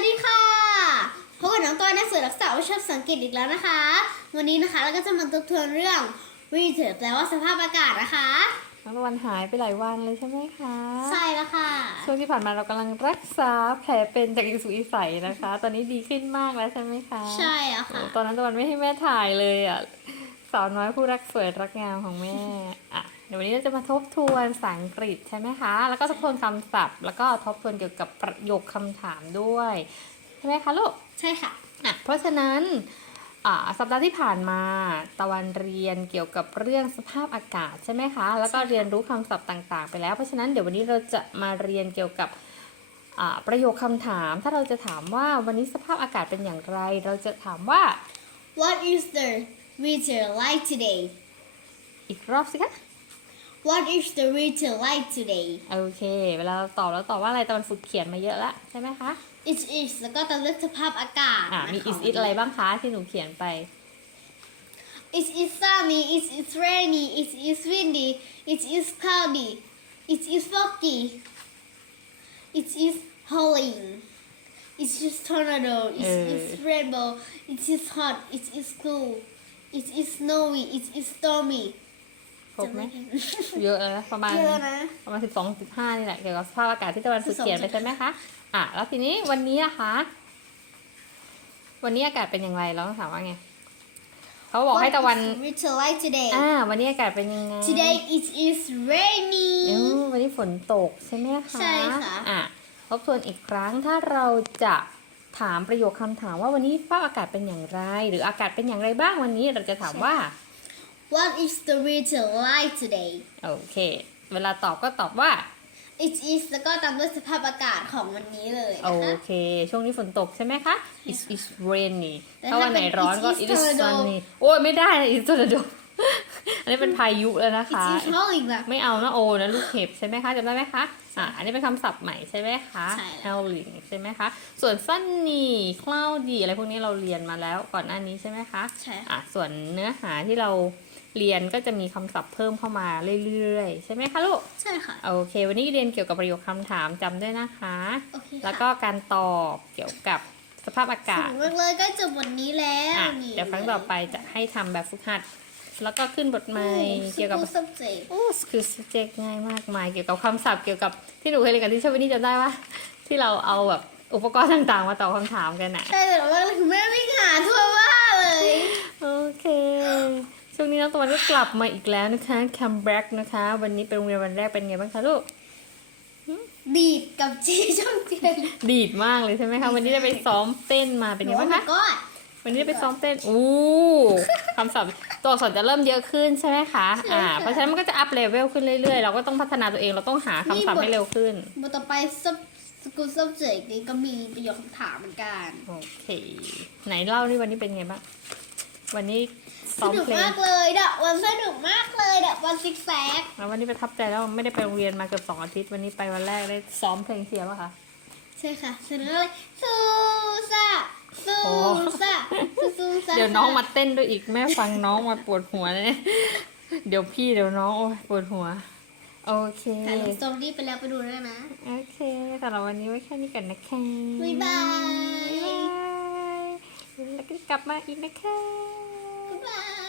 วัสดีค่ะพบกับน้องต้อยนักสื่อรักษาวิชาภาษาอังกฤษอีกแล้วนะคะ วันนี้นะคะเราก็จะมาทบทวนเรื่อง weather แปลว่าสภาพอากาศนะคะน้องตะวันหายไปหลายวันเลยใช่ไหมคะ ใช่แล้วค่ะ ช่วงที่ผ่านมาเรากำลังรักษาแผลเป็นจากอิสุอิสัยนะคะ ตอนนี้ดีขึ้นมากแล้วใช่ไหมคะใช่แล้วค่ะโอ้ตอนนั้นตะวันไม่ให้แม่ถ่ายเลยอะ สาวน้อยผู้รักสวยรักงามของแม่อะ เดี๋ยววันนี้เราจะมาทบทวนภาษาอังกฤษใช่ไหมคะ แล้วก็ทบทวนคำศัพท์ แล้วก็ทบทวนเกี่ยวกับประโยคคำถามด้วย ใช่ไหมคะลูก ใช่ค่ะอะ เพราะฉะนั้นอ่าสัปดาห์ที่ผ่านมาตะวันเรียนเกี่ยวกับเรื่องสภาพอากาศใช่ไหมคะ แล้วก็เรียนรู้คำศัพท์ต่างๆ ไปแล้ว เพราะฉะนั้นเดี๋ยววันนี้เราจะมาเรียนเกี่ยวกับอ่าประโยคคำถาม ถ้าเราจะถามว่าวันนี้สภาพอากาศเป็นอย่างไร เราจะถามว่า What is the weather like today อีกรอบสิคะ What is the weather like today โอเค เวลาเราตอบแล้วตอบว่าอะไรตะวันฝึกเขียนมาเยอะแล้วใช่ไหมคะ it is แล้วก็ตามด้วยสภาพอากาศอ่ามีนะคะ is it อะไรบ้างคะที่หนูเขียนไป It is sunny, it is rainy, it is windy, it is cloudy, it is foggy, it is howling, it is tornado, it Eh. is rainbow, it is hot, it is cool, it is snowy, it is stormy. ครบไหมจำด้เยอะแล้วนะประมาณเยอะนะประมาณสิบสองสิบห้านี่แหละเกี่ยวกับสภาพอากาศที่ตะวันฝึกเขียนไปใช่ไหมคะอะแล้วทีนี้วันนี้อะคะ วันนี้อากาศเป็นอย่างไรเราต้องถามว่าไงเขาบอกให้ตะวัน What is winter like today? อ่าวันนี้อากาศเป็นยังไง Today it is อื rainy. มวันนี้ฝนตกใช่ไหมคะใช่ค่ะอะทบทวนอีกครั้งถ้าเราจะถามประโยคคำถามว่าวันนี้สภาพอากาศเป็นอย่างไร หรืออากาศเป็นอย่างไรบ้างวันนี้เราจะถามว่า What is the weather like today? โอเค เวลาตอบก็ตอบว่า It is แล้วก็ตามด้วยสภาพอากาศของวันนี้เลยโอนะคะ เค ช่วงนี้ฝนตกใช่ไหมคะ it is rainy แต่ถ้าวันไหนถ้าเป็นร้อนก็ it it is is tornado sunny โอ้ยไม่ได้นะ it is tornado อันนี้เป็นพายุแล้วนะ It คะ is howling แบบ ไม่เอานะโอนะลูกเห็บใช่ไหมคะจำได้ไหมคะอะอันนี้เป็นคำศัพท์ใหม่ใช่ไหมคะ ใช่แล้ว howling ใช่ไหมคะ ส่วน sunny cloudy อะไรพวกนี้เราเรียนมาแล้วก่อนหน้านี้ใช่ไหมคะ ใช่ค่ะ อะส่วนเนื้อหาที่เรา เรียนก็จะมีคำศัพท์เพิ่มเข้ามาเรื่อยๆ ใช่ไหมคะลูก ใช่ค่ะ โอเค วันนี้เรียนเกี่ยวกับประโยคคำถามจำด้วยนะคะ โอเคค่ะแล้วก็การตอบเกี่ยวกับสภาพอาสกาศนุกมากเลยใก็จบวันนี้แล้วอะ นี่เดี๋ยวครั้งต่อไปจะให้ทำแบบฝึกหัด แล้วก็ขึ้นบทใหม่เกี่ยวกับ สับเจโอ้คือ subject ง่ายมากมาย เกี่ยวกับคำศัพท์เกี่ยวกับที่หนูเคยเรียนกับที่ชวินี่จำได้ว่าที่เราเอาแบบอุปกรณ์ต่างๆ มาตอบคำถามกันอะใช่แต่ว่าคุณแม่ไม่หาทั่วบ้านเลย โอเค ช่วงนี้น้องตะวันก็กลับมาอีกแล้วนะคะ come back นะคะ วันนี้เป็นโรงเรียนวันแรกเป็นไงบ้างคะลูก ดีดกับจีช่องเจนดีดมากเลยใช่ไหมคะวันนี้ได้ไปซ้อมเต้นมาเป็นไงบ้างคะก็วันนี้ได้ไปซ้อมเต้นอู้คำศัพท์ตัวอักษรจะเริ่มเยอะขึ้นใช่ไหมคะอ่าเพราะฉะนั้นมันก็จะอัพเลเวลขึ้นเรื่อยๆ เราก็ต้องพัฒนาตัวเองเราต้องหาคำศัพท์ให้เร็วขึ้นบทต่อไปซับสกุลซับเจกนี้ก็มีประโยคคำถามเหมือนกันโอเค ไหนเล่าดิวันนี้เป็นไงบ้างวันนี้ สซ้อมนุกเพลงมากเลยดอกวันสนุกมากเลยดอกวันซิกแซกแล้ววันนี้ประทับใจแล้วไม่ได้ไปโรงเรียนมาเกือบสองอาทิตย์วันนี้ไปวันแรกได้ซ้อมเพลงเชียร์ป่ะคะ ใช่ค่ะเสนอเลยซูซ่าซูโอ้ซ่าซูซูซ่าเดี๋ยวน้องมาเต้นด้วยอีกแม่ฟังน้องมาปวดหัวเลยเดี๋ยวพี่เดี๋ยวน้องโอ้ยปวดหัว โอเค ถ่ายรูปสตอรี่ไปแล้วไปดูด้วยนะ โอเคสำหรับวันนี้ไว้แค่นี้ก่อนนะคะบ๊ายบาย บ๊ายบายแล้วก็กลับมาอีกนะคะ Goodbye.